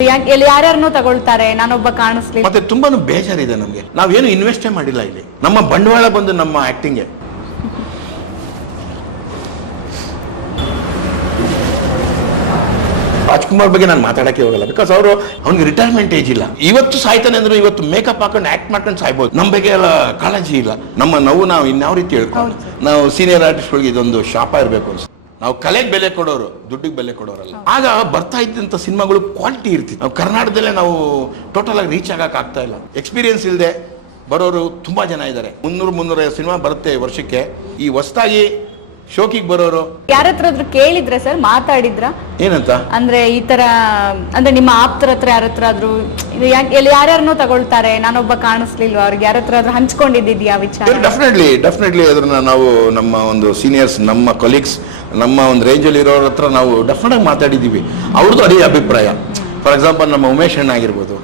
ಯಾರ್ಯಾರನ್ನೂ ತಗೊಳ್ತಾರೆ, ನಾನೊಬ್ಬ ಕಾಣಿಸ್ಲಿ. ಮತ್ತೆ ತುಂಬಾನು ಬೇಜಾರಿದೆ ನಮ್ಗೆ. ನಾವೇನು ಇನ್ವೆಸ್ಟೇ ಮಾಡಿಲ್ಲ ಇಲ್ಲಿ. ನಮ್ಮ ಬಂಡವಾಳ ಬಂದು ನಮ್ಮ ಆಕ್ಟಿಂಗ್ಗೆ. ರಾಜ್ಕುಮಾರ್ ಬಗ್ಗೆ ನಾನು ಮಾತಾಡಕ್ಕೆ ಹೋಗಲ್ಲ, ಬಿಕಾಸ್ ಅವ್ನಿಗೆ ರಿಟೈರ್ಮೆಂಟ್ ಏಜ್ ಇಲ್ಲ. ಇವತ್ತು ಸಾಯ್ತಾನೆ ಅಂದ್ರೆ ಇವತ್ತು ಮೇಕಪ್ ಹಾಕೊಂಡು ಆಕ್ಟ್ ಮಾಡ್ಕೊಂಡು ಸಾಯ್ಬೋದು. ನಮ್ಮ ಬಗ್ಗೆ ಎಲ್ಲ ಕಾಳಜಿ ಇಲ್ಲ. ನಮ್ಮ ನಾವು ಇನ್ಯಾವ ರೀತಿ ಹೇಳ್ಕೊಂಡು ನಾವು ಸೀನಿಯರ್ ಆರ್ಟಿಸ್ಟ್ಗಳಿಗೆ ಇದೊಂದು ಶಾಪ ಇರಬೇಕು ಅನ್ಸುತ್ತೆ. ನಾವು ಕಲೆಗೆ ಬೆಲೆ ಕೊಡೋರು, ದುಡ್ಡಿಗೆ ಬೆಲೆ ಕೊಡೋರಲ್ಲ. ಆಗ ಬರ್ತಾ ಇದ್ದಂಥ ಸಿನಿಮಾಗಳು ಕ್ವಾಲಿಟಿ ಇರ್ತಿತ್ತು. ನಾವು ಕರ್ನಾಟಕದಲ್ಲೇ ನಾವು ಟೋಟಲ್ ಆಗಿ ರೀಚ್ ಆಗಕ್ಕೆ ಆಗ್ತಾ ಇಲ್ಲ. ಎಕ್ಸ್ಪೀರಿಯನ್ಸ್ ಇಲ್ಲದೆ ಬರೋರು ತುಂಬಾ ಜನ ಇದ್ದಾರೆ. 300-350 ಸಿನಿಮಾ ಬರುತ್ತೆ ವರ್ಷಕ್ಕೆ. ಈ ಹೊಸದಾಗಿ ಶೋಕಿಗೆ ಬರೋರು ಯಾರತ್ರ ಕೇಳಿದ್ರೆ ಸರ್, ಮಾತಾಡಿದ್ರ ಏನಂತ ಅಂದ್ರೆ ಈ ತರ ಅಂದ್ರೆ ನಿಮ್ಮ ಆಪ್ತರ ಹತ್ರ ಯಾರತ್ರ ಆದ್ರೂ ಯಾರ್ಯಾರನ್ನೂ ತಗೊಳ್ತಾರೆ, ನಾನೊಬ್ಬ ಕಾಣಿಸ್ಲಿಲ್ವಾ, ಅವ್ರಿಗೆ ಯಾರತ್ರ ಹಂಚ್ಕೊಂಡಿದ್ಯಾ ವಿಚಾರ? ಡೆಫಿನೆಟ್ಲಿ ಅದನ್ನ ನಾವು ನಮ್ಮ ಒಂದು ಸೀನಿಯರ್ಸ್, ನಮ್ಮ ಕೊಲೀಗ್ಸ್, ನಮ್ಮ ಒಂದು ರೇಂಜಲ್ಲಿ ಇರೋರ ಹತ್ರ ನಾವು ಡೆಫಿನೆಟ್ ಆಗಿ ಮಾತಾಡಿದ್ದೀವಿ. ಅವ್ರದ್ದು ಅದೇ ಅಭಿಪ್ರಾಯ. ಫಾರ್ ಎಕ್ಸಾಂಪಲ್ ನಮ್ಮ ಉಮೇಶ್ ಅಣ್ಣ ಆಗಿರ್ಬೋದು,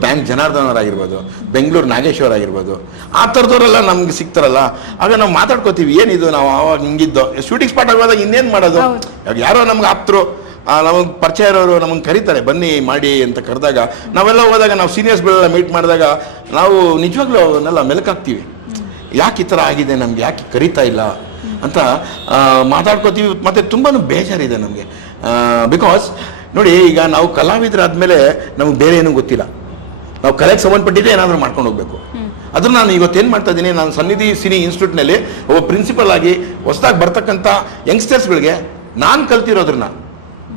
ಬ್ಯಾಂಕ್ ಜನಾರ್ದನ್ ಅವರಾಗಿರ್ಬೋದು, ಬೆಂಗಳೂರು ನಾಗೇಶ್ವರ್ ಆಗಿರ್ಬೋದು, ಆ ಥರದವರೆಲ್ಲ ನಮ್ಗೆ ಸಿಗ್ತಾರಲ್ಲ. ಆಗ ನಾವು ಮಾತಾಡ್ಕೋತೀವಿ, ಏನಿದು ನಾವು ಅವಾಗ ಹಿಂಗಿದ್ದು ಶೂಟಿಂಗ್ ಸ್ಪಾಟ್ ಆಗೋದಾಗ ಇನ್ನೇನು ಮಾಡೋದು. ಯಾರೋ ನಮ್ಗೆ ಆಪ್ತರು, ನಮಗೆ ಪರಿಚಯ ಇರೋರು ನಮಗೆ ಕರೀತಾರೆ, ಬನ್ನಿ ಮಾಡಿ ಅಂತ ಕರೆದಾಗ ನಾವೆಲ್ಲ ಹೋದಾಗ, ನಾವು ಸೀನಿಯರ್ಸ್ಗಳೆಲ್ಲ ಮೀಟ್ ಮಾಡಿದಾಗ ನಾವು ನಿಜವಾಗ್ಲೂ ಅವನ್ನೆಲ್ಲ ಮೆಲುಕಾಗ್ತೀವಿ. ಯಾಕೆ ಈ ಥರ ಆಗಿದೆ, ನಮ್ಗೆ ಯಾಕೆ ಕರೀತಾ ಇಲ್ಲ ಅಂತ ಮಾತಾಡ್ಕೋತೀವಿ. ಮತ್ತು ತುಂಬಾ ಬೇಜಾರಿದೆ ನಮಗೆ. ಬಿಕಾಸ್ ನೋಡಿ, ಈಗ ನಾವು ಕಲಾವಿದರಾದ್ಮೇಲೆ ನಮಗೆ ಬೇರೆ ಏನೂ ಗೊತ್ತಿಲ್ಲ. ನಾವು ಕಲೆಗೆ ಸಂಬಂಧಪಟ್ಟಿದ್ದೆ ಏನಾದರೂ ಮಾಡ್ಕೊಂಡು ಹೋಗ್ಬೇಕು. ಅದನ್ನ ನಾನು ಇವತ್ತೇನು ಮಾಡ್ತಾ ಇದ್ದೀನಿ, ನಾನು ಸನ್ನಿಧಿ ಸಿನಿ ಇನ್ಸ್ಟಿಟ್ಯೂಟ್ನಲ್ಲಿ ಒಬ್ಬ ಪ್ರಿನ್ಸಿಪಲ್ ಆಗಿ ಹೊಸದಾಗಿ ಬರ್ತಕ್ಕಂಥ ಯಂಗ್ಸ್ಟರ್ಸ್ಗಳಿಗೆ ನಾನು ಕಲ್ತಿರೋದ್ರನ್ನ,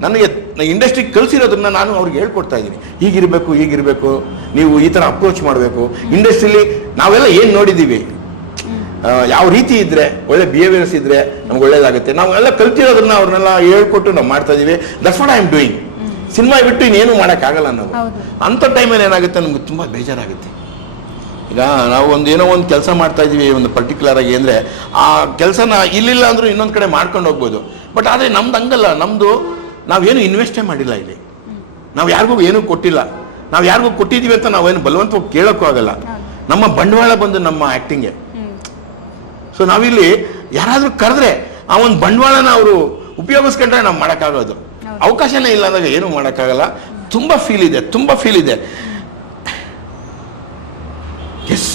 ನನಗೆ ಇಂಡಸ್ಟ್ರಿಗೆ ಕಲಿಸಿರೋದನ್ನ ನಾನು ಅವ್ರಿಗೆ ಹೇಳ್ಕೊಡ್ತಾ ಇದ್ದೀನಿ. ಹೀಗಿರಬೇಕು, ನೀವು ಈ ಥರ ಅಪ್ರೋಚ್ ಮಾಡಬೇಕು. ಇಂಡಸ್ಟ್ರಿಲಿ ನಾವೆಲ್ಲ ಏನು ನೋಡಿದ್ದೀವಿ, ಯಾವ ರೀತಿ ಇದ್ರೆ ಒಳ್ಳೆ ಬಿಹೇವಿಯರ್ಸ್ ಇದ್ರೆ ನಮ್ಗೆ ಒಳ್ಳೇದಾಗುತ್ತೆ. ನಾವೆಲ್ಲ ಕಲ್ತಿರೋದನ್ನ ಅವ್ರನ್ನೆಲ್ಲ ಹೇಳ್ಕೊಟ್ಟು ನಾವು ಮಾಡ್ತಾ ಇದೀವಿ. That's what I am doing. Cinema ಬಿಟ್ಟು ಇನ್ನೇನು ಮಾಡೋಕ್ಕಾಗಲ್ಲ ನಾವು. ಅಂಥ ಟೈಮಲ್ಲಿ ಏನಾಗುತ್ತೆ, ನಮ್ಗೆ ತುಂಬ ಬೇಜಾರಾಗುತ್ತೆ. ಈಗ ನಾವು ಏನೋ ಒಂದು ಕೆಲಸ ಮಾಡ್ತಾ ಇದೀವಿ ಒಂದು ಪರ್ಟಿಕ್ಯುಲರ್ ಆಗಿ ಅಂದರೆ ಆ ಕೆಲಸನ ಇಲ್ಲಿಲ್ಲ ಅಂದ್ರೂ ಇನ್ನೊಂದು ಕಡೆ ಮಾಡ್ಕೊಂಡು ಹೋಗ್ಬೋದು. ಬಟ್ ಆದರೆ ನಮ್ದು ಹಂಗಲ್ಲ. ನಾವೇನು ಇನ್ವೆಸ್ಟೇ ಮಾಡಿಲ್ಲ ಇಲ್ಲಿ. ನಾವು ಯಾರಿಗೂ ಏನೂ ಕೊಟ್ಟಿಲ್ಲ. ನಾವು ಯಾರಿಗೂ ಕೊಟ್ಟಿದ್ದೀವಿ ಅಂತ ನಾವೇನು ಬಲವಂತವಾಗಿ ಕೇಳೋಕ್ಕೂ ಆಗಲ್ಲ. ನಮ್ಮ ಬಂಡವಾಳ ಬಂದು ನಮ್ಮ ಆ್ಯಕ್ಟಿಂಗ್ಗೆ. ಸೊ ನಾವಿಲ್ಲಿ ಯಾರಾದರೂ ಕರೆದ್ರೆ ಆ ಒಂದು ಬಂಡವಾಳನ ಅವರು ಉಪಯೋಗಿಸ್ಕೊಂಡ್ರೆ ನಾವು ಮಾಡೋಕ್ಕಾಗೋದು. ಅವಕಾಶನೇ ಇಲ್ಲ ಅಂದಾಗ ಏನು ಮಾಡೋಕ್ಕಾಗಲ್ಲ. ತುಂಬ ಫೀಲ್ ಇದೆ. Yes,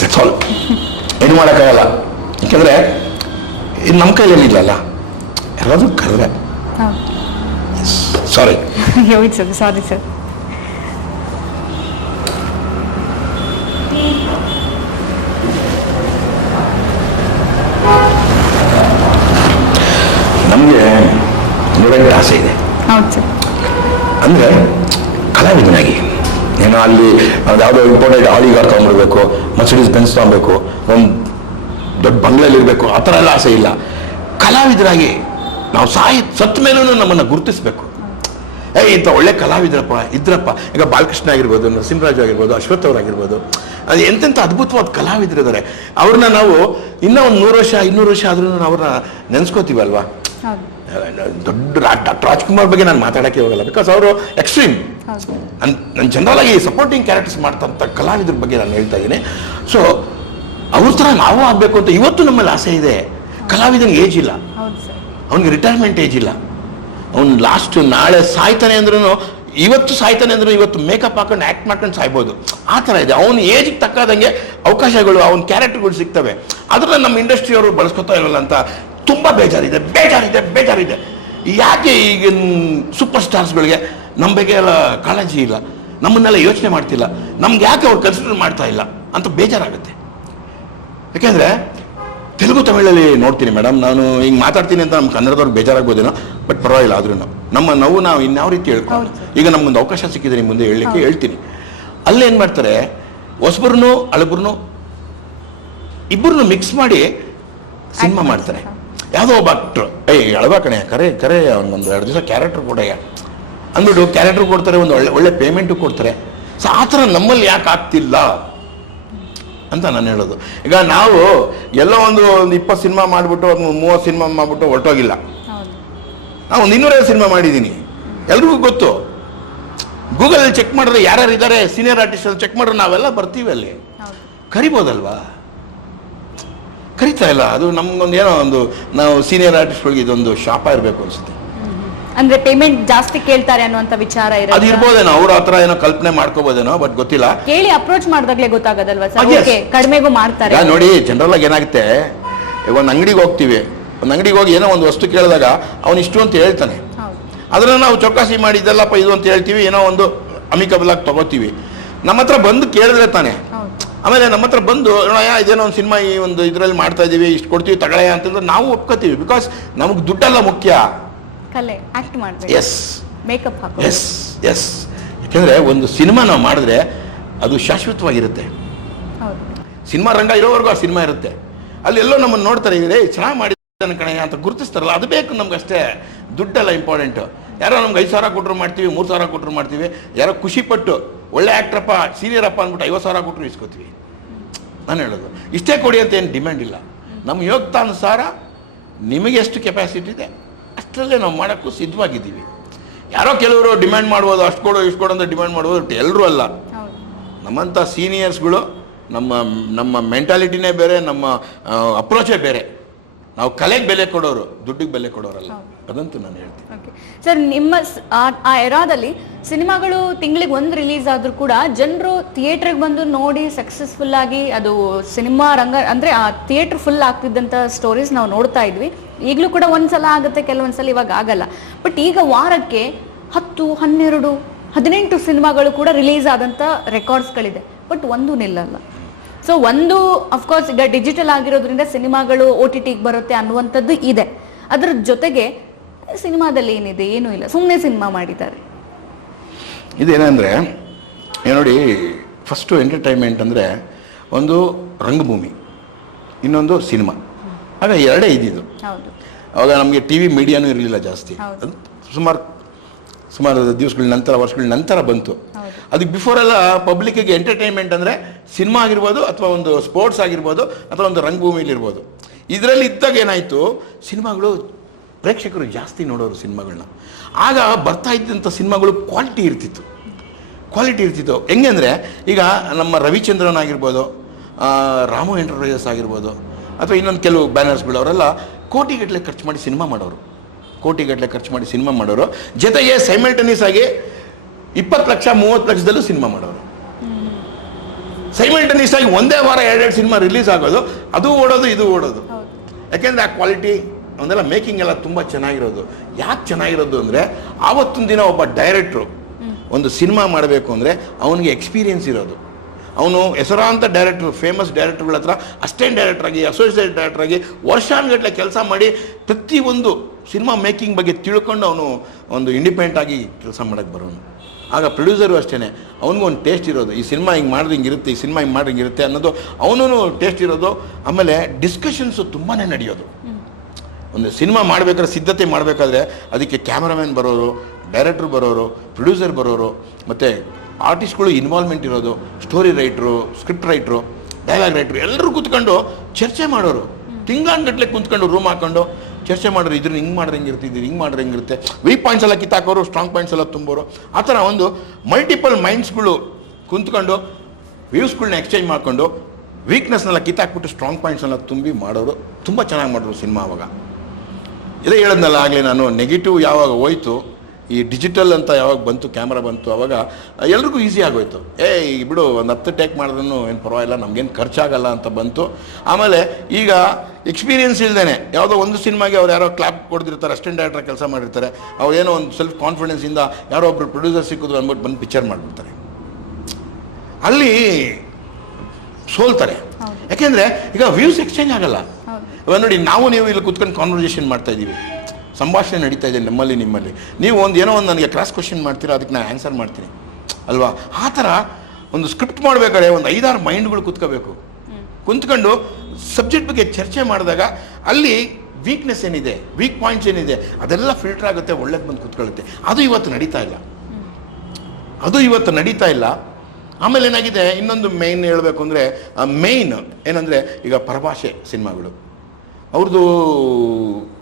that's all. ಏನು ಮಾಡೋಕ್ಕಾಗಲ್ಲ. ಯಾಕೆಂದರೆ ಇದು ನಮ್ಮ ಕೈಯಲ್ಲಿ ಇಲ್ಲಲ್ಲ. ಯಾರಾದರೂ ಕರೆದ್ರೆ ಸಾರಿ ಸರ್. ನಮಗೆ ನೋಡೋಕ್ಕೆ ಆಸೆ ಇದೆ. ಅಂದರೆ ಕಲಾವಿದನಾಗಿ ಏನೋ ಅಲ್ಲಿ ಯಾವುದೋ ಇಂಪೋರ್ಟೆಡ್ ಆಲಿಗಾರ್ ತೊಗೊಂಡ್ಬಿಡ್ಬೇಕು, ಮರ್ಸಿಡೀಸ್ ಬೆನ್ಸ್ ತೊಗೊಬೇಕು, ಒಂದು ದೊಡ್ಡ ಬಂಗ್ಲೆಯಲ್ಲಿ ಇರಬೇಕು, ಆ ಥರ ಎಲ್ಲ ಆಸೆ ಇಲ್ಲ. ಕಲಾವಿದರಾಗಿ ನಾವು ಸತ್ತ ಮೇಲೂ ನಮ್ಮನ್ನು ಗುರುತಿಸ್ಬೇಕು. ಇಂಥ ಒಳ್ಳೆ ಇದ್ರಪ್ಪ. ಈಗ ಬಾಲಕೃಷ್ಣ ಆಗಿರ್ಬೋದು, ನರಸಿಂಹರಾಜು ಆಗಿರ್ಬೋದು, ಅಶ್ವಥ್ ಅವರಾಗಿರ್ಬೋದು, ಅದು ಎಂತೆಂಥ ಅದ್ಭುತವಾದ ಕಲಾವಿದರಿದ್ದಾರೆ. ಅವ್ರನ್ನ ನಾವು ಇನ್ನೂ ಒಂದು 100 ವರ್ಷ 200 ವರ್ಷ ಆದ್ರೂ ಅವ್ರನ್ನ ನೆನೆಸ್ಕೋತೀವಲ್ವಾ. ದೊಡ್ಡ ಡಾಕ್ಟರ್ ರಾಜ್ಕುಮಾರ್ ಬಗ್ಗೆ ನಾನು ಮಾತಾಡೋಕ್ಕೆ ಹೋಗಲ್ಲ, ಬಿಕಾಸ್ ಅವರು ಎಕ್ಸ್ಟ್ರೀಮ್. ನನ್ನ ಜನರಲ್ ಆಗಿ ಸಪೋರ್ಟಿಂಗ್ ಕ್ಯಾರೆಕ್ಟರ್ಸ್ ಮಾಡ್ತಂಥ ಕಲಾವಿದ್ರ ಬಗ್ಗೆ ನಾನು ಹೇಳ್ತಾ ಇದ್ದೀನಿ. ಸೊ ಅವ್ರ ಥರ ನಾವು ಆಗಬೇಕು ಅಂತ ಇವತ್ತು ನಮ್ಮಲ್ಲಿ ಆಸೆ ಇದೆ. ಕಲಾವಿದನಿಗೆ ಏಜ್ ಇಲ್ಲ, ಅವನಿಗೆ ರಿಟೈರ್ಮೆಂಟ್ ಏಜ್ ಇಲ್ಲ. ಅವ್ನು ಲಾಸ್ಟ್ ನಾಳೆ ಸಾಯ್ತಾನೆ ಅಂದ್ರೂ ಇವತ್ತು ಮೇಕಪ್ ಹಾಕೊಂಡು ಆ್ಯಕ್ಟ್ ಮಾಡ್ಕೊಂಡು ಸಾಯ್ಬೋದು. ಆ ಥರ ಇದೆ. ಅವನ ಏಜಿಗೆ ತಕ್ಕಾದಂಗೆ ಅವಕಾಶಗಳು, ಅವನ ಕ್ಯಾರೆಕ್ಟರ್ಗಳು ಸಿಗ್ತವೆ. ಅದನ್ನ ನಮ್ಮ ಇಂಡಸ್ಟ್ರಿಯವರು ಬಳಸ್ಕೊತಾ ಇರಲ್ಲ ಅಂತ ತುಂಬ ಬೇಜಾರಿದೆ. ಯಾಕೆ ಈಗಿನ ಸೂಪರ್ ಸ್ಟಾರ್ಸ್ಗಳಿಗೆ ನಮ್ಮ ಬಗ್ಗೆ ಎಲ್ಲ ಕಾಳಜಿ ಇಲ್ಲ, ನಮ್ಮನ್ನೆಲ್ಲ ಯೋಚನೆ ಮಾಡ್ತಿಲ್ಲ, ನಮ್ಗೆ ಯಾಕೆ ಅವ್ರು ಕನ್ಸಿಡರ್ ಮಾಡ್ತಾ ಇಲ್ಲ ಅಂತ ಬೇಜಾರಾಗುತ್ತೆ. ಯಾಕೆಂದರೆ ತೆಲುಗು ತಮಿಳಲ್ಲಿ ನೋಡ್ತೀನಿ ಮೇಡಮ್, ನಾನು ಹಿಂಗೆ ಮಾತಾಡ್ತೀನಿ ಅಂತ ನಮ್ಮ ಕನ್ನಡದವ್ರಿಗೆ ಬೇಜಾರಾಗ್ಬೋದೇನೋ, ಬಟ್ ಪರವಾಗಿಲ್ಲ. ಆದ್ರೂ ನಾವು ಇನ್ಯಾವ ರೀತಿ ಹೇಳ್ಕೊಂಡು ಈಗ ನಮ್ಗೊಂದು ಅವಕಾಶ ಸಿಕ್ಕಿದೆ ನಿಮ್ಮ ಮುಂದೆ ಹೇಳಲಿಕ್ಕೆ ಹೇಳ್ತೀನಿ. ಅಲ್ಲೇನು ಮಾಡ್ತಾರೆ, ಹೊಸಬ್ರನ್ನೂ ಹಳಬ್ರನ್ನೂ ಇಬ್ಬರನ್ನು ಮಿಕ್ಸ್ ಮಾಡಿ ಸಿನಿಮಾ ಮಾಡ್ತಾರೆ. ಯಾವುದೋ ಒಬ್ಬ ಆಕ್ಟ್ರು, ಎಳಬ ಕಣೆ ಕರೆ ಒಂದು 2 ದಿವಸ ಕ್ಯಾರೆಕ್ಟರ್ ಕೊಡಯ್ಯ ಅಂದ್ಬಿಟ್ಟು ಕ್ಯಾರೆಕ್ಟರ್ ಕೊಡ್ತಾರೆ, ಒಂದು ಒಳ್ಳೆ ಪೇಮೆಂಟು ಕೊಡ್ತಾರೆ. ಸೊ ಆ ಥರ ನಮ್ಮಲ್ಲಿ ಯಾಕೆ ಆಗ್ತಿಲ್ಲ ಅಂತ ನಾನು ಹೇಳೋದು. ಈಗ ನಾವು ಎಲ್ಲೋ ಒಂದು 20 ಸಿನಿಮಾ ಮಾಡಿಬಿಟ್ಟು, 30 ಸಿನಿಮಾ ಮಾಡಿಬಿಟ್ಟು ಹೊರಟೋಗಿಲ್ಲ. ನಾವು ಒಂದು 250 ಸಿನಿಮಾ ಮಾಡಿದ್ದೀನಿ, ಎಲ್ರಿಗೂ ಗೊತ್ತು. ಗೂಗಲಲ್ಲಿ ಚೆಕ್ ಮಾಡಿದ್ರೆ ಯಾರ್ಯಾರು ಇದ್ದಾರೆ ಸೀನಿಯರ್ ಆರ್ಟಿಸ್ಟ್ ಚೆಕ್ ಮಾಡಿದ್ರೆ ನಾವೆಲ್ಲ ಬರ್ತೀವಿ. ಅಲ್ಲಿ ಕರಿಬೋದಲ್ವಾ. ಕರಿತಾ ಇಲ್ಲ. ಅದು ನಮ್ಗೊಂದು ಏನೋ ಒಂದು ನಾವು ಸೀನಿಯರ್ ಆರ್ಟಿಸ್ಟ್ಗಳಿಗೆ ಇದೊಂದು ಶಾಪ ಇರಬೇಕು ಅನ್ಸುತ್ತೆ. ಅಂದ್ರೆ ಪೇಮೆಂಟ್ ಜಾಸ್ತಿ ಕೇಳ್ತಾರೆ ಅನ್ನುವಂತ ವಿಚಾರ ಅದು ಇರ್ಬೋದೇನೋ, ಅವ್ರ ಹತ್ರ ಏನೋ ಕಲ್ಪನೆ ಮಾಡ್ಕೋಬೋದೇನೋ, ಬಟ್ ಗೊತ್ತಿಲ್ಲ. ಕೇಳಿ ಅಪ್ರೋಚ್ ಮಾಡಿದಾಗ್ಲೇ ಗೊತ್ತಾಗೋದಲ್ವಾ ಸರ್? ಓಕೆ, ಕಡಿಮೆಗೂ ಮಾಡ್ತಾರೆ. ನೋಡಿ, ಜನರಲ್ ಆಗಿ ಏನಾಗುತ್ತೆ, ಒಂದು ಅಂಗಡಿಗೆ ಹೋಗ್ತೀವಿ, ಒಂದು ಅಂಗಡಿಗೆ ಹೋಗಿ ಏನೋ ಒಂದು ವಸ್ತು ಕೇಳಿದಾಗ ಅವನು ಇಷ್ಟು ಅಂತ ಹೇಳ್ತಾನೆ. ಅದನ್ನ ನಾವು ಚೌಕಾಸಿ ಮಾಡಿ ಇದೆಲ್ಲಪ್ಪ ಇದು ಅಂತ ಹೇಳ್ತೀವಿ, ಏನೋ ಒಂದು ಅಮಿಕಬಲ್ ಆಗಿ ತಗೋತೀವಿ. ನಮ್ಮ ಹತ್ರ ಬಂದು ಕೇಳಿದ್ರೆ ತಾನೆ. ಆಮೇಲೆ ನಮ್ಮ ಹತ್ರ ಬಂದು ಇದೇನೋ ಒಂದು ಸಿನಿಮಾ ಈ ಒಂದು ಇದರಲ್ಲಿ ಮಾಡ್ತಾ ಇದೀವಿ, ಇಷ್ಟು ಕೊಡ್ತೀವಿ ತಗೊಳ್ಳೆ ಅಂತಂದ್ರೆ ನಾವು ಒಪ್ಕೋತೀವಿ. ಬಿಕಾಸ್ ನಮಗೆ ದುಡ್ಡೆಲ್ಲ ಮುಖ್ಯ. ಕಲೆ ಆಕ್ಟ್ ಮಾಡ್ಬೇಕು. ಎಸ್, ಮೇಕಪ್ ಹಾಕೋ. Yes yes. ಯಾಕೆಂದ್ರೆ ಒಂದು ಸಿನಿಮಾ ನಾವು ಮಾಡಿದ್ರೆ ಅದು ಶಾಶ್ವತವಾಗಿರುತ್ತೆ. ಸಿನಿಮಾ ರಂಗ ಇರೋವರೆಗೂ ಆ ಸಿನಿಮಾ ಇರುತ್ತೆ. ಅಲ್ಲಿ ಎಲ್ಲೋ ನಮ್ಮನ್ನು ನೋಡ್ತಾರೆ, ಇದೆ ಚೆನ್ನಾಗಿ ಮಾಡಿದ್ದಾನೆ ಕಣೆ ಅಂತ ಗುರುತಿಸ್ತಾರಲ್ಲ, ಅದು ಬೇಕು ನಮ್ಗಷ್ಟೇ. ದುಡ್ಡೆಲ್ಲ ಇಂಪಾರ್ಟೆಂಟು. ಯಾರೋ ನಮ್ಗೆ 5,000 ಕೊಟ್ಟರು ಮಾಡ್ತೀವಿ, 3,000 ಕೊಟ್ಟರು ಮಾಡ್ತೀವಿ. ಯಾರೋ ಖುಷಿಪಟ್ಟು ಒಳ್ಳೆ ಆ್ಯಕ್ಟ್ರಪ್ಪ, ಸೀನಿಯರಪ್ಪ ಅಂದ್ಬಿಟ್ಟು 50,000 ಕೊಟ್ಟರು ಇಸ್ಕೋತೀವಿ. ನಾನು ಹೇಳೋದು ಇಷ್ಟೇ ಕೊಡಿ ಅಂತ ಏನು ಡಿಮ್ಯಾಂಡ್ ಇಲ್ಲ. ನಮ್ಮ ಯೋಗ್ಯತಾನುಸಾರ ನಿಮಗೆ ಎಷ್ಟು ಕೆಪಾಸಿಟಿ ಇದೆ ಅಷ್ಟರಲ್ಲೇ ನಾವು ಮಾಡೋಕ್ಕೂ ಸಿದ್ಧವಾಗಿದ್ದೀವಿ. ಯಾರೋ ಕೆಲವರು ಡಿಮ್ಯಾಂಡ್ ಮಾಡ್ಬೋದು, ಅಷ್ಟು ಕೊಡು ಇಷ್ಟು ಕೊಡು ಅಂತ ಡಿಮ್ಯಾಂಡ್ ಮಾಡ್ಬೋದು, ಎಲ್ಲರೂ ಅಲ್ಲ. ನಮ್ಮಂಥ ಸೀನಿಯರ್ಸ್ಗಳು ನಮ್ಮ ಮೆಂಟಾಲಿಟಿನೇ ಬೇರೆ, ನಮ್ಮ ಅಪ್ರೋಚೇ ಬೇರೆ. ನಾವು ಕಲೆಗೆ ಬೆಲೆ ಕೊಡೋರು, ದುಡ್ಡಿಗೆ ಬೆಲೆ ಕೊಡೋರಲ್ಲ. ಅದಂತೂ ನಾನು ಹೇಳ್ತೀನಿ. ಸರ್, ನಿಮ್ಮ ಆ ಎರಾದಲ್ಲಿ ಸಿನಿಮಾಗಳು ತಿಂಗಳಿಗೆ ಒಂದು ರಿಲೀಸ್ ಆದ್ರೂ ಕೂಡ ಜನರು ಥಿಯೇಟರ್ಗೆ ಬಂದು ನೋಡಿ ಸಕ್ಸಸ್ಫುಲ್ ಆಗಿ ಅದು ಸಿನಿಮಾ ರಂಗ ಅಂದ್ರೆ ಆ ಥಿಯೇಟರ್ ಫುಲ್ ಆಗ್ತಿದ್ದಂಥ ಸ್ಟೋರೀಸ್ ನಾವು ನೋಡ್ತಾ ಇದ್ವಿ. ಈಗಲೂ ಕೂಡ ಒಂದ್ಸಲ ಆಗುತ್ತೆ, ಕೆಲವೊಂದ್ಸಲ ಇವಾಗ ಆಗಲ್ಲ. ಬಟ್ ಈಗ ವಾರಕ್ಕೆ 10, 12, 18 ಸಿನಿಮಾಗಳು ಕೂಡ ರಿಲೀಸ್ ಆದಂಥ ರೆಕಾರ್ಡ್ಸ್ಗಳಿದೆ. ಬಟ್ ಒಂದೂ ನಿಲ್ಲಲ್ಲ. ಸೊ ಒಂದು ಅಫ್ಕೋರ್ಸ್ ಈಗ ಡಿಜಿಟಲ್ ಆಗಿರೋದ್ರಿಂದ ಸಿನಿಮಾಗಳು OTTಗೆ ಬರುತ್ತೆ ಅನ್ನುವಂಥದ್ದು ಇದೆ. ಅದರ ಜೊತೆಗೆ ಸಿನಿಮಾದಲ್ಲಿ ಏನಿದೆ, ಏನೂ ಇಲ್ಲ, ಸುಮ್ಮನೆ ಸಿನಿಮಾ ಮಾಡಿದ್ದಾರೆ. ಇದೇನೆಂದರೆ ನೋಡಿ, ಫಸ್ಟು ಎಂಟರ್ಟೈನ್ಮೆಂಟ್ ಅಂದರೆ ಒಂದು ರಂಗಭೂಮಿ, ಇನ್ನೊಂದು ಸಿನಿಮಾ. ಆಗ ಎರಡೇ ಇದ್ದಿದ್ದು. ಅವಾಗ ನಮಗೆ TV ಮೀಡಿಯಾನೂ ಇರಲಿಲ್ಲ ಜಾಸ್ತಿ. ಸುಮಾರು ದಿವಸಗಳ ನಂತರ, ವರ್ಷಗಳ ನಂತರ ಬಂತು. ಅದಕ್ಕೆ ಬಿಫೋರ್ ಎಲ್ಲ ಪಬ್ಲಿಕ್ಕಿಗೆ ಎಂಟರ್ಟೈನ್ಮೆಂಟ್ ಅಂದರೆ ಸಿನಿಮಾ ಆಗಿರ್ಬೋದು, ಅಥವಾ ಒಂದು ಸ್ಪೋರ್ಟ್ಸ್ ಆಗಿರ್ಬೋದು, ಅಥವಾ ಒಂದು ರಂಗಭೂಮಿಲಿರ್ಬೋದು. ಇದರಲ್ಲಿ ಇದ್ದಾಗ ಏನಾಯಿತು, ಸಿನಿಮಾಗಳು ಪ್ರೇಕ್ಷಕರು ಜಾಸ್ತಿ ನೋಡೋರು ಸಿನಿಮಾಗಳನ್ನ. ಆಗ ಬರ್ತಾ ಇದ್ದಂಥ ಸಿನಿಮಾಗಳು ಕ್ವಾಲಿಟಿ ಇರ್ತಿತ್ತು. ಹೆಂಗೆ ಅಂದರೆ, ಈಗ ನಮ್ಮ ರವಿಚಂದ್ರನ್ ಆಗಿರ್ಬೋದು, ರಾಮು ಎಂಟರ್ಪ್ರೈಸಸ್ ಆಗಿರ್ಬೋದು, ಅಥವಾ ಇನ್ನೊಂದು ಕೆಲವು ಬ್ಯಾನರ್ಸ್ಗಳು, ಅವರೆಲ್ಲ ಕೋಟಿಗಟ್ಟಲೆ ಖರ್ಚು ಮಾಡಿ ಸಿನಿಮಾ ಮಾಡೋರು. ಜೊತೆಗೆ ಸೈಮಲ್ಟೇನಿಯಸ್ ಆಗಿ 20 ಲಕ್ಷ 30 ಲಕ್ಷದಲ್ಲೂ ಸಿನಿಮಾ ಮಾಡೋರು. ಸೈಮಲ್ಟೇನಿಯಸ್ ಆಗಿ ಒಂದೇ ವಾರ 2 ಸಿನಿಮಾ ರಿಲೀಸ್ ಆಗೋದು, ಅದು ಓಡೋದು, ಇದು ಓಡೋದು. ಯಾಕೆಂದರೆ ಆ ಕ್ವಾಲಿಟಿ ಒಂದೆಲ್ಲ ಮೇಕಿಂಗ್ ಎಲ್ಲ ತುಂಬ ಚೆನ್ನಾಗಿರೋದು. ಯಾಕೆ ಚೆನ್ನಾಗಿರೋದು ಅಂದರೆ, ಆವತ್ತಿನ ದಿನ ಒಬ್ಬ ಡೈರೆಕ್ಟ್ರು ಒಂದು ಸಿನಿಮಾ ಮಾಡಬೇಕು ಅಂದರೆ ಅವನಿಗೆ ಎಕ್ಸ್ಪೀರಿಯನ್ಸ್ ಇರೋದು. ಅವನು ಹೆಸರಾಂತ ಡೈರೆಕ್ಟ್ರು, ಫೇಮಸ್ ಡೈರೆಕ್ಟರ್ಗಳ ಹತ್ರ ಅಸಿಸ್ಟೆಂಟ್ ಡೈರೆಕ್ಟ್ರಾಗಿ, ಅಸೋಸಿಯೇಟ್ ಡೈರೆಕ್ಟ್ರಾಗಿ ವರ್ಷಾನುಗಟ್ಟಲೆ ಕೆಲಸ ಮಾಡಿ ಪ್ರತಿಯೊಂದು ಸಿನಿಮಾ ಮೇಕಿಂಗ್ ಬಗ್ಗೆ ತಿಳ್ಕೊಂಡು ಅವನು ಒಂದು ಇಂಡಿಪೆಂಡೆಂಟ್ ಆಗಿ ಕೆಲಸ ಮಾಡೋಕ್ಕೆ ಬರೋನು. ಆಗ ಪ್ರೊಡ್ಯೂಸರು ಅಷ್ಟೇ, ಅವನಿಗೊಂದು ಟೇಸ್ಟ್ ಇರೋದು. ಈ ಸಿನಿಮಾ ಹಿಂಗೆ ಮಾಡಿದ್ರೆ ಹಿಂಗಿರುತ್ತೆ, ಈ ಸಿನಿಮಾ ಹಿಂಗೆ ಮಾಡಿದ್ರೆ ಹಿಂಗಿರುತ್ತೆ ಅನ್ನೋದು ಅವನೂ ಟೇಸ್ಟ್ ಇರೋದು. ಆಮೇಲೆ ಡಿಸ್ಕಷನ್ಸು ತುಂಬಾ ನಡೆಯೋದು. ಒಂದು ಸಿನಿಮಾ ಮಾಡಬೇಕಾದ್ರೆ, ಸಿದ್ಧತೆ ಮಾಡಬೇಕಾದ್ರೆ ಅದಕ್ಕೆ ಕ್ಯಾಮ್ರಾಮನ್ ಬರೋರು, ಡೈರೆಕ್ಟ್ರು ಬರೋರು, ಪ್ರೊಡ್ಯೂಸರ್ ಬರೋರು, ಮತ್ತು ಆರ್ಟಿಸ್ಟ್ಗಳು ಇನ್ವಾಲ್ವ್ಮೆಂಟ್ ಇರೋದು, story writer, script writer, dialogue writer, ಎಲ್ಲರೂ ಕೂತ್ಕೊಂಡು ಚರ್ಚೆ ಮಾಡೋರು. ತಿಂಗಳಾನ್ಗಟ್ಲೆ ಕೂತ್ಕೊಂಡು ರೂಮ್ ಹಾಕೊಂಡು ಚರ್ಚೆ ಮಾಡೋರು. ಇದ್ರನ್ನ ಹಿಂಗೆ ಮಾಡಿದ್ರೆ ಹಿಂಗಿರುತ್ತೆ, ಇದು ಹಿಂಗೆ ಮಾಡಿದ್ರೆ ಹಿಂಗಿರುತ್ತೆ. ವೀಕ್ ಪಾಯಿಂಟ್ಸ್ ಎಲ್ಲ ಕಿತ್ತಾಕೋರು, ಸ್ಟ್ರಾಂಗ್ ಪಾಯಿಂಟ್ಸ್ ಎಲ್ಲ ತುಂಬೋರು. ಆ ಥರ ಒಂದು ಮಲ್ಟಿಪಲ್ ಮೈಂಡ್ಸ್ಗಳು ಕೂತ್ಕೊಂಡು ವ್ಯೂಸ್ಗಳನ್ನ ಎಕ್ಸ್ಚೇಂಜ್ ಮಾಡಿಕೊಂಡು ವೀಕ್ನೆಸ್ನೆಲ್ಲ ಕಿತ್ತಾಕ್ಬಿಟ್ಟು ಸ್ಟ್ರಾಂಗ್ ಪಾಯಿಂಟ್ಸ್ನೆಲ್ಲ ತುಂಬಿ ಮಾಡೋರು. ತುಂಬ ಚೆನ್ನಾಗಿ ಮಾಡಿದ್ರು ಸಿನಿಮಾ. ಅವಾಗ ಇದೇ ಹೇಳೋದ್ನಲ್ಲ ಆಗಲೇ ನಾನು, ನೆಗೆಟಿವ್ ಯಾವಾಗ ಹೋಯ್ತು, ಈ ಡಿಜಿಟಲ್ ಅಂತ ಯಾವಾಗ ಬಂತು, ಕ್ಯಾಮ್ರಾ ಬಂತು, ಅವಾಗ ಎಲ್ರಿಗೂ ಈಸಿ ಆಗೋಯ್ತು. ಬಿಡು, ಒಂದು 10 ಟೇಕ್ ಮಾಡಿದ್ರೂ ಏನು ಪರವಾಗಿಲ್ಲ, ನಮಗೇನು ಖರ್ಚಾಗಲ್ಲ ಅಂತ ಬಂತು. ಆಮೇಲೆ ಈಗ ಎಕ್ಸ್ಪೀರಿಯನ್ಸ್ ಇಲ್ದೇನೆ ಯಾವುದೋ ಒಂದು ಸಿನಿಮಾಗೆ ಅವ್ರು ಯಾರೋ ಕ್ಲಾಪ್ ಕೊಡ್ತಿರ್ತಾರೆ, ಅಸಿಸ್ಟೆಂಟ್ ಡೈರೆಕ್ಟರ್ ಕೆಲಸ ಮಾಡಿರ್ತಾರೆ, ಅವ್ರು ಏನೋ ಒಂದು ಸೆಲ್ಫ್ ಕಾನ್ಫಿಡೆನ್ಸಿಂದ ಯಾರೋ ಒಬ್ರು ಪ್ರೊಡ್ಯೂಸರ್ ಸಿಕ್ಕಿದ್ರು ಅಂದ್ಬಿಟ್ಟು ಬಂದು ಪಿಕ್ಚರ್ ಮಾಡಿಬಿಡ್ತಾರೆ. ಅಲ್ಲಿ ಸೋಲ್ತಾರೆ. ಯಾಕೆಂದರೆ ಈಗ ವ್ಯೂಸ್ ಎಕ್ಸ್ಚೇಂಜ್ ಆಗಲ್ಲ. ಇವಾಗ ನೋಡಿ, ನೀವು ಇಲ್ಲಿ ಕೂತ್ಕೊಂಡು ಕಾನ್ವರ್ಸೇಷನ್ ಮಾಡ್ತಾ ಇದ್ದೀವಿ, ಸಂಭಾಷಣೆ ನಡೀತಾ ಇದೆ ನಿಮ್ಮಲ್ಲಿ. ನೀವು ಏನೋ ಒಂದು ನನಗೆ ಕ್ರಾಸ್ ಕ್ವಶನ್ ಮಾಡ್ತೀರಾ, ಅದಕ್ಕೆ ನಾನು ಆನ್ಸರ್ ಮಾಡ್ತೀನಿ ಅಲ್ವಾ? ಆ ಥರ ಒಂದು ಸ್ಕ್ರಿಪ್ಟ್ ಮಾಡಬೇಕಾದ್ರೆ ಒಂದು 5-6 ಮೈಂಡ್ಗಳು ಕುಂತ್ಕೊಂಡು ಸಬ್ಜೆಕ್ಟ್ ಬಗ್ಗೆ ಚರ್ಚೆ ಮಾಡಿದಾಗ ಅಲ್ಲಿ ವೀಕ್ನೆಸ್ ಏನಿದೆ, ವೀಕ್ ಪಾಯಿಂಟ್ಸ್ ಏನಿದೆ, ಅದೆಲ್ಲ ಫಿಲ್ಟರ್ ಆಗುತ್ತೆ, ಒಳ್ಳೇದು ಬಂದು ಕೂತ್ಕೊಳ್ಳುತ್ತೆ. ಅದು ಇವತ್ತು ನಡೀತಾ ಇಲ್ಲ. ಆಮೇಲೆ ಏನಾಗಿದೆ, ಇನ್ನೊಂದು ಮೇಯ್ನ್ ಹೇಳಬೇಕು ಅಂದರೆ, ಏನಂದರೆ ಈಗ ಪರಭಾಷೆ ಸಿನಿಮಾಗಳು,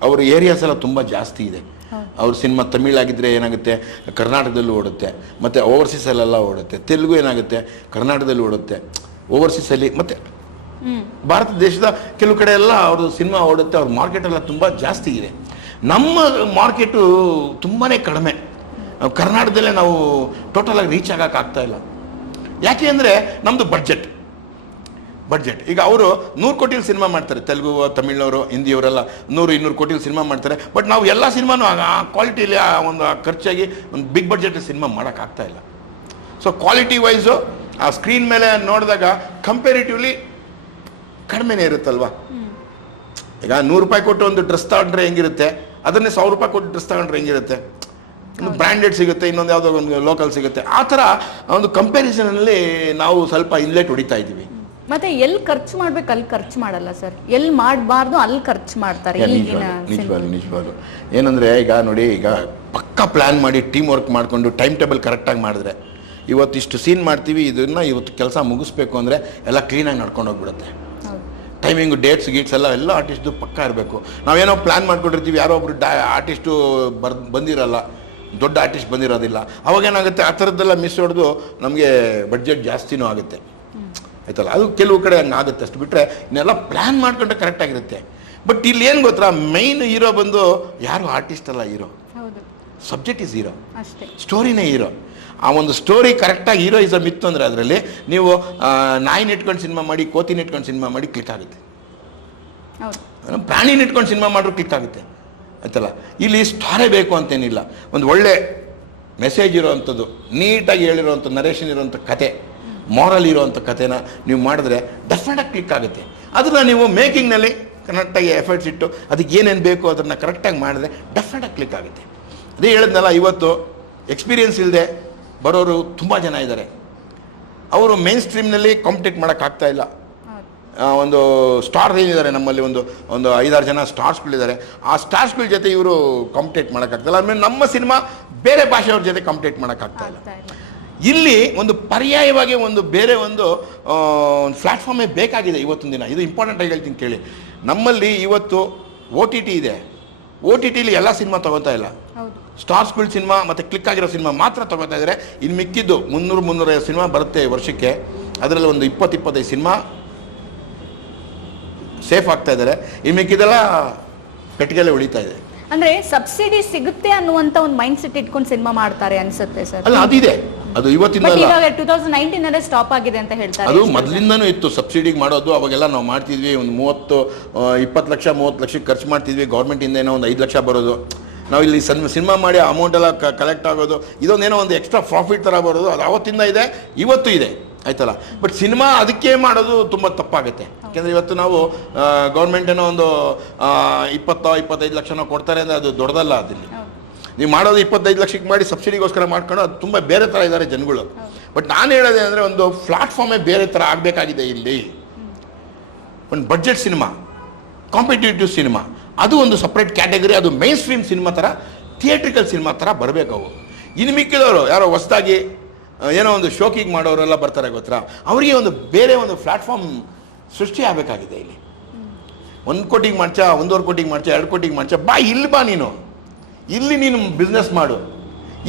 ಅವ್ರ ಏರಿಯಾಸ್ ಎಲ್ಲ ತುಂಬ ಜಾಸ್ತಿ ಇದೆ. ಅವ್ರ ಸಿನಿಮಾ ತಮಿಳಾಗಿದ್ದರೆ ಏನಾಗುತ್ತೆ, ಕರ್ನಾಟಕದಲ್ಲೂ ಓಡುತ್ತೆ, ಮತ್ತು ಓವರ್ಸೀಸಲ್ಲೆಲ್ಲ ಓಡುತ್ತೆ. ತೆಲುಗು ಏನಾಗುತ್ತೆ, ಕರ್ನಾಟಕದಲ್ಲಿ ಓಡುತ್ತೆ, ಓವರ್ಸೀಸಲ್ಲಿ. ಮತ್ತು ಭಾರತ ದೇಶದ ಕೆಲವು ಕಡೆ ಎಲ್ಲ ಅವ್ರದ್ದು ಸಿನಿಮಾ ಓಡುತ್ತೆ, ಅವ್ರ ಮಾರ್ಕೆಟ್ ಎಲ್ಲ ತುಂಬ ಜಾಸ್ತಿ ಇದೆ. ನಮ್ಮ ಮಾರ್ಕೆಟು ತುಂಬಾ ಕಡಿಮೆ. ಕರ್ನಾಟಕದಲ್ಲೇ ನಾವು ಟೋಟಲಾಗಿ ರೀಚ್ ಆಗೋಕ್ಕಾಗ್ತಾ ಇಲ್ಲ. ಯಾಕೆ ಅಂದರೆ ನಮ್ಮದು ಬಡ್ಜೆಟ್. ಈಗ ಅವರು 100 ಕೋಟಿಲಿ ಸಿನಿಮಾ ಮಾಡ್ತಾರೆ, ತೆಲುಗು, ತಮಿಳ್ನವರು, ಹಿಂದಿಯವರೆಲ್ಲ 100-200 ಕೋಟಿಲಿ ಸಿನಿಮಾ ಮಾಡ್ತಾರೆ. ಬಟ್ ನಾವು ಎಲ್ಲ ಸಿನಿಮಾನು ಆ ಕ್ವಾಲಿಟಿಲಿ ಒಂದು ಖರ್ಚಾಗಿ ಒಂದು ಬಿಗ್ ಬಡ್ಜೆಟ್ ಸಿನಿಮಾ ಮಾಡೋಕ್ಕಾಗ್ತಾ ಇಲ್ಲ. ಸೊ ಕ್ವಾಲಿಟಿ ವೈಸು ಆ ಸ್ಕ್ರೀನ್ ಮೇಲೆ ನೋಡಿದಾಗ ಕಂಪೇರಿಟಿವ್ಲಿ ಕಡಿಮೆನೇ ಇರುತ್ತಲ್ವಾ. ಈಗ 100 ರೂಪಾಯಿ ಕೊಟ್ಟು ಒಂದು ಡ್ರೆಸ್ ತಗೊಂಡ್ರೆ ಹೆಂಗಿರುತ್ತೆ, ಅದನ್ನೇ 1000 ರೂಪಾಯಿ ಕೊಟ್ಟು ಡ್ರೆಸ್ ತಗೊಂಡ್ರೆ ಹೆಂಗಿರುತ್ತೆ. ಒಂದು ಬ್ರ್ಯಾಂಡೆಡ್ ಸಿಗುತ್ತೆ, ಇನ್ನೊಂದು ಯಾವುದೋ ಒಂದು ಲೋಕಲ್ ಸಿಗುತ್ತೆ. ಆ ಥರ ಒಂದು ಕಂಪ್ಯಾರಿಸನಲ್ಲಿ ನಾವು ಸ್ವಲ್ಪ ಇನ್ಲೆಟ್ ಹೊಡಿತಾ ಇದ್ದೀವಿ. ಮತ್ತೆ ಎಲ್ಲಿ ಖರ್ಚು ಮಾಡ್ಬೇಕು ಅಲ್ಲಿ ಖರ್ಚು ಮಾಡಲ್ಲ ಸರ್, ಎಲ್ಲಿ ಮಾಡಬಾರ್ದು ಅಲ್ಲಿ ಖರ್ಚು ಮಾಡ್ತಾರೆ. ನಿಜವಾಗ್ಲು ಏನಂದರೆ ಈಗ ನೋಡಿ, ಈಗ ಪಕ್ಕ ಪ್ಲ್ಯಾನ್ ಮಾಡಿ ಟೀಮ್ ವರ್ಕ್ ಮಾಡಿಕೊಂಡು ಟೈಮ್ ಟೇಬಲ್ ಕರೆಕ್ಟಾಗಿ ಮಾಡಿದ್ರೆ ಇವತ್ತು ಇಷ್ಟು ಸೀನ್ ಮಾಡ್ತೀವಿ, ಇದನ್ನು ಇವತ್ತು ಕೆಲಸ ಮುಗಿಸ್ಬೇಕು ಅಂದರೆ ಎಲ್ಲ ಕ್ಲೀನಾಗಿ ನಡ್ಕೊಂಡು ಹೋಗ್ಬಿಡುತ್ತೆ. ಟೈಮಿಂಗು, ಡೇಟ್ಸ್ ಗೀಟ್ಸ್ ಎಲ್ಲ ಆರ್ಟಿಸ್ಟ್ದು ಪಕ್ಕ ಇರಬೇಕು. ನಾವೇನೋ ಪ್ಲ್ಯಾನ್ ಮಾಡ್ಕೊಂಡಿರ್ತೀವಿ, ಯಾರೋ ಒಬ್ರು ಆರ್ಟಿಸ್ಟು ಬಂದಿರಲ್ಲ, ದೊಡ್ಡ ಆರ್ಟಿಸ್ಟ್ ಬಂದಿರೋದಿಲ್ಲ. ಅವಾಗೇನಾಗುತ್ತೆ, ಆ ಥರದ್ದೆಲ್ಲ ಮಿಸ್ ಹೊಡೆದು ನಮಗೆ ಬಡ್ಜೆಟ್ ಜಾಸ್ತಿನೂ ಆಗುತ್ತೆ, ಆಯ್ತಲ್ಲ. ಅದು ಕೆಲವು ಕಡೆ ಹಂಗೆ ಆಗುತ್ತೆ. ಅಷ್ಟು ಬಿಟ್ಟರೆ ಇನ್ನೆಲ್ಲ ಪ್ಲ್ಯಾನ್ ಮಾಡ್ಕೊಂಡ್ರೆ ಕರೆಕ್ಟಾಗಿರುತ್ತೆ. ಬಟ್ ಇಲ್ಲಿ ಏನು ಗೊತ್ತಾ, ಮೈನ್ ಹೀರೋ ಬಂದು ಯಾರು ಆರ್ಟಿಸ್ಟ್ ಅಲ್ಲ, ಹೀರೋ. ಸಬ್ಜೆಕ್ಟ್ ಈಸ್ ಹೀರೋ, ಸ್ಟೋರಿನೇ ಹೀರೋ. ಆ ಒಂದು ಸ್ಟೋರಿ ಕರೆಕ್ಟಾಗಿ ಹೀರೋಯಿಸಮ್ ಇತ್ತು ಅಂದರೆ ಅದರಲ್ಲಿ ನೀವು ನಾಯಿನ ಇಟ್ಕೊಂಡು ಸಿನಿಮಾ ಮಾಡಿ, ಕೋತಿನ ಇಟ್ಕೊಂಡು ಸಿನಿಮಾ ಮಾಡಿ ಕ್ಲಿಕ್ ಆಗುತ್ತೆ. ಪ್ರಾಣಿನ ಇಟ್ಕೊಂಡು ಸಿನಿಮಾ ಮಾಡಿದ್ರು ಕ್ಲಿಕ್ ಆಗುತ್ತೆ, ಆಯ್ತಲ್ಲ. ಇಲ್ಲಿ ಸ್ಟಾರೇ ಬೇಕು ಅಂತೇನಿಲ್ಲ, ಒಂದು ಒಳ್ಳೆ ಮೆಸೇಜ್ ಇರೋವಂಥದ್ದು, ನೀಟಾಗಿ ಹೇಳಿರೋವಂಥ ನರೇಷನ್ ಇರೋವಂಥ ಕತೆ, ಮಾರಲ್ ಇರೋವಂಥ ಕಥೆನ ನೀವು ಮಾಡಿದ್ರೆ ಡೆಫಿನೆಟಾಗಿ ಕ್ಲಿಕ್ ಆಗುತ್ತೆ. ಅದನ್ನು ನೀವು ಮೇಕಿಂಗ್ನಲ್ಲಿ ಕರೆಕ್ಟಾಗಿ ಎಫರ್ಟ್ಸ್ ಇಟ್ಟು ಅದಕ್ಕೆ ಏನೇನು ಬೇಕು ಅದನ್ನು ಕರೆಕ್ಟಾಗಿ ಮಾಡಿದ್ರೆ ಡೆಫಿನೆಟಾಗಿ ಕ್ಲಿಕ್ ಆಗುತ್ತೆ. ಅದೇ ಹೇಳಿದ್ನಲ್ಲ, ಇವತ್ತು ಎಕ್ಸ್ಪೀರಿಯನ್ಸ್ ಇಲ್ಲದೆ ಬರೋರು ತುಂಬ ಜನ ಇದ್ದಾರೆ. ಅವರು ಮೇನ್ ಸ್ಟ್ರೀಮ್ನಲ್ಲಿ ಕಾಂಪಿಟೇಟ್ ಮಾಡೋಕ್ಕಾಗ್ತಾ ಇಲ್ಲ. ಒಂದು ಸ್ಟಾರ್ಸ್ ಏನಿದ್ದಾರೆ ನಮ್ಮಲ್ಲಿ, ಒಂದು 5-6 ಜನ ಸ್ಟಾರ್ಸ್ಗಳಿದ್ದಾರೆ. ಆ ಸ್ಟಾರ್ಸ್ಗಳ ಜೊತೆ ಇವರು ಕಾಂಪಿಟೇಟ್ ಮಾಡೋಕ್ಕಾಗ್ತಾಯಿಲ್ಲ. ಆಮೇಲೆ ನಮ್ಮ ಸಿನಿಮಾ ಬೇರೆ ಭಾಷೆಯವ್ರ ಜೊತೆ ಕಾಂಪಿಟೇಟ್ ಮಾಡೋಕ್ಕಾಗ್ತಾ ಇಲ್ಲ. ಇಲ್ಲಿ ಒಂದು ಪರ್ಯಾಯವಾಗಿ ಒಂದು ಬೇರೆ ಒಂದು ಪ್ಲ್ಯಾಟ್ಫಾರ್ಮೇ ಬೇಕಾಗಿದೆ ಇವತ್ತಿನ ದಿನ. ಇದು ಇಂಪಾರ್ಟೆಂಟ್ ಆಗಿ ಹೇಳ್ತೀನಿ ಕೇಳಿ. ನಮ್ಮಲ್ಲಿ ಇವತ್ತು OTT ಇದೆ. OTTಲಿ ಎಲ್ಲ ಸಿನಿಮಾ ತೊಗೋತಾ ಇಲ್ಲ. ಸ್ಟಾರ್ಸ್ಗಳ ಸಿನಿಮಾ ಮತ್ತು ಕ್ಲಿಕ್ ಆಗಿರೋ ಸಿನಿಮಾ ಮಾತ್ರ ತೊಗೋತಾ ಇದ್ದಾರೆ. ಇನ್ನು ಮಿಕ್ಕಿದ್ದು 300-350 ಸಿನಿಮಾ ಬರುತ್ತೆ ವರ್ಷಕ್ಕೆ. ಅದರಲ್ಲಿ ಒಂದು 20-25 ಸಿನಿಮಾ ಸೇಫ್ ಆಗ್ತಾ ಇದ್ದಾರೆ. ಇನ್ನು ಮಿಕ್ಕಿದೆಲ್ಲ ಪೆಟ್ಟಿಗೆಲ್ಲೇ ಉಳಿತಾ ಇದೆ. ಅಂದ್ರೆ ಸಬ್ಸಿಡಿ ಸಿಗುತ್ತೆ ಅನ್ನುವಂತ ಒಂದು ಮೈಂಡ್ ಸೆಟ್ ಇಟ್ಕೊಂಡು ಸಿನಿಮಾ ಮಾಡ್ತಾರೆ ಅನ್ಸುತ್ತೆ ಸರ್. ಅಲ್ಲ, ಅದಿದೆ, ಅದು ಇವತ್ತಿನ 2019 ಅಲ್ಲೇ ಸ್ಟಾಪ್ ಆಗಿದೆ ಅಂತ ಹೇಳ್ತಾರೆ. ಅದು ಮೊದಲಿಂದನೂ ಇತ್ತು ಸಬ್ಸಿಡಿಗೆ ಮಾಡೋದು. ಅವಾಗೆಲ್ಲ ನಾವು ಮಾಡ್ತಿದ್ವಿ, ಒಂದು 20 ಲಕ್ಷ 30 ಲಕ್ಷಕ್ಕೆ ಖರ್ಚು ಮಾಡ್ತಿದ್ವಿ. ಗೌರ್ಮೆಂಟಿಂದ ಏನೋ ಒಂದು 5 ಲಕ್ಷ ಬರೋದು. ನಾವು ಇಲ್ಲಿ ಸಿನಿಮಾ ಮಾಡಿ ಅಮೌಂಟ್ ಎಲ್ಲ ಕಲೆಕ್ಟ್ ಆಗೋದು, ಇದೊಂದೇನೋ ಒಂದು ಎಕ್ಸ್ಟ್ರಾ ಪ್ರಾಫಿಟ್ ಥರ ಬರೋದು. ಅದು ಅವತ್ತಿಂದ ಇದೆ, ಇವತ್ತು ಇದೆ, ಆಯ್ತಲ್ಲ. ಬಟ್ ಸಿನಿಮಾ ಅದಕ್ಕೆ ಮಾಡೋದು ತುಂಬ ತಪ್ಪಾಗುತ್ತೆ. ಯಾಕೆಂದರೆ ಇವತ್ತು ನಾವು ಗೌರ್ಮೆಂಟ್ ಏನೋ ಒಂದು 20-25 ಲಕ್ಷನೋ ಕೊಡ್ತಾರೆ ಅಂದರೆ ಅದು ದೊಡ್ಡದಲ್ಲ. ಅದಲ್ಲಿ ನೀವು ಮಾಡೋದು 25 ಲಕ್ಷಕ್ಕೆ ಮಾಡಿ ಸಬ್ಸಿಡಿಗೋಸ್ಕರ ಮಾಡ್ಕೊಂಡು ಅದು ತುಂಬ ಬೇರೆ ಥರ ಇದ್ದಾರೆ ಜನಗಳು. ಬಟ್ ನಾನು ಹೇಳೋದೇ ಅಂದರೆ ಒಂದು ಪ್ಲಾಟ್ಫಾರ್ಮೇ ಬೇರೆ ಥರ ಆಗಬೇಕಾಗಿದೆ. ಇಲ್ಲಿ ಒಂದು ಬಡ್ಜೆಟ್ ಸಿನಿಮಾ, ಕಾಂಪಿಟೇಟಿವ್ ಸಿನಿಮಾ, ಅದು ಒಂದು ಸಪ್ರೇಟ್ ಕ್ಯಾಟಗರಿ. ಅದು ಮೈನ್ ಸ್ಟ್ರೀಮ್ ಸಿನಿಮಾ ಥರ, ಥಿಯೇಟ್ರಿಕಲ್ ಸಿನಿಮಾ ಥರ ಬರಬೇಕು ಅವು. ಇನ್ನು ಮಿಕ್ಕಿದವರು ಯಾರೋ ಹೊಸದಾಗಿ ಏನೋ ಒಂದು ಶೋಕಿಗೆ ಮಾಡೋರೆಲ್ಲ ಬರ್ತಾರೆ ಗೊತ್ತಾ, ಅವರಿಗೆ ಒಂದು ಬೇರೆ ಒಂದು ಪ್ಲ್ಯಾಟ್ಫಾರ್ಮ್ ಸೃಷ್ಟಿ ಆಗಬೇಕಾಗಿದೆ. ಇಲ್ಲಿ 1 ಕೋಟಿಗೆ ಮಾಡ್ಚಾ, 1.5 ಕೋಟಿಗೆ ಮಾಡ್ಚಾ, 2 ಕೋಟಿಗೆ ಮಾಡ್ಚಾ, ಬಾ ಇಲ್ಲಿ ಬಾ, ಇಲ್ಲಿ ನೀನು ಬಿಸ್ನೆಸ್ ಮಾಡು.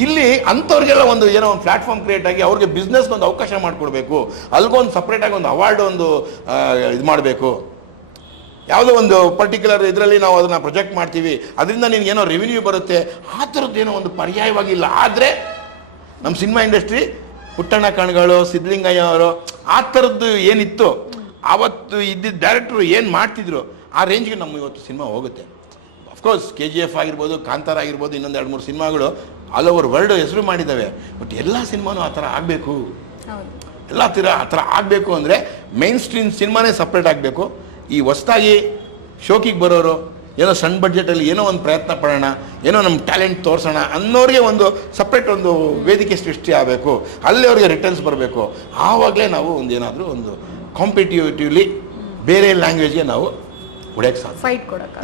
ಇಲ್ಲಿ ಅಂಥವ್ರಿಗೆಲ್ಲ ಒಂದು ಏನೋ ಒಂದು ಪ್ಲ್ಯಾಟ್ಫಾರ್ಮ್ ಕ್ರಿಯೇಟ್ ಆಗಿ ಅವ್ರಿಗೆ ಬಿಸ್ನೆಸ್ಗೆ ಒಂದು ಅವಕಾಶ ಮಾಡಿಕೊಡ್ಬೇಕು. ಅಲ್ಗೊಂದು ಸಪ್ರೇಟಾಗಿ ಒಂದು ಅವಾರ್ಡ್ ಒಂದು ಇದು ಮಾಡಬೇಕು. ಯಾವುದೋ ಒಂದು ಪರ್ಟಿಕ್ಯುಲರ್ ಇದರಲ್ಲಿ ನಾವು ಅದನ್ನು ಪ್ರೊಜೆಕ್ಟ್ ಮಾಡ್ತೀವಿ, ಅದರಿಂದ ನಿನಗೇನೋ ರೆವಿನ್ಯೂ ಬರುತ್ತೆ. ಆ ಥರದ್ದೇನೋ ಒಂದು ಪರ್ಯಾಯವಾಗಿಲ್ಲ. ಆದರೆ ನಮ್ಮ ಸಿನಿಮಾ ಇಂಡಸ್ಟ್ರಿ ಪುಟ್ಟಣ್ಣ ಕಣ್ಗಳು, ಸಿದ್ಧಲಿಂಗಯ್ಯ ಅವರು, ಆ ಥರದ್ದು ಏನಿತ್ತು ಆವತ್ತು ಇದ್ದಿದ್ದ ಡೈರೆಕ್ಟ್ರು ಏನು ಮಾಡ್ತಿದ್ರು ಆ ರೇಂಜ್ಗೆ ನಮ್ಮ ಇವತ್ತು ಸಿನಿಮಾ ಹೋಗುತ್ತೆ. ಅಫ್ಕೋರ್ಸ್ KGF ಆಗಿರ್ಬೋದು, ಕಾಂತಾರ ಆಗಿರ್ಬೋದು, ಇನ್ನೊಂದು 2-3 ಸಿನಿಮಾಗಳು ಆಲ್ ಓವರ್ ವರ್ಲ್ಡ್ ಹೆಸರು ಮಾಡಿದ್ದಾವೆ. ಬಟ್ ಎಲ್ಲ ಸಿನಿಮಾನೂ ಆ ಥರ ಆಗಬೇಕು. ಎಲ್ಲ ಆ ಥರ ಆಗಬೇಕು ಅಂದರೆ ಮೈನ್ ಸ್ಟ್ರೀಮ್ ಸಿನಿಮಾನೇ ಸಪ್ರೇಟ್ ಆಗಬೇಕು. ಈ ಹೊಸದಾಗಿ ಶೋಕಿಗೆ ಬರೋರು ಏನೋ ಸಣ್ಣ ಬಡ್ಜೆಟಲ್ಲಿ ಏನೋ ಒಂದು ಪ್ರಯತ್ನ ಪಡೋಣ, ಏನೋ ನಮ್ಮ ಟ್ಯಾಲೆಂಟ್ ತೋರಿಸೋಣ ಅನ್ನೋರಿಗೆ ಒಂದು ಸಪ್ರೇಟ್ ಒಂದು ವೇದಿಕೆ ಸೃಷ್ಟಿ ಆಗಬೇಕು. ಅಲ್ಲಿ ಅವ್ರಿಗೆ ರಿಟರ್ನ್ಸ್ ಬರಬೇಕು. ಆವಾಗಲೇ ನಾವು ಏನಾದರೂ ಒಂದು ಕಾಂಪಿಟೇಟಿವ್ಲಿ ಬೇರೆ ಲ್ಯಾಂಗ್ವೇಜ್ಗೆ ನಾವು ಹೊಡೆಯೋಕ್ಕೆ ಸಾಧ್ಯ. ಫೈಟ್ ಕೊಡೋಕ್ಕೆ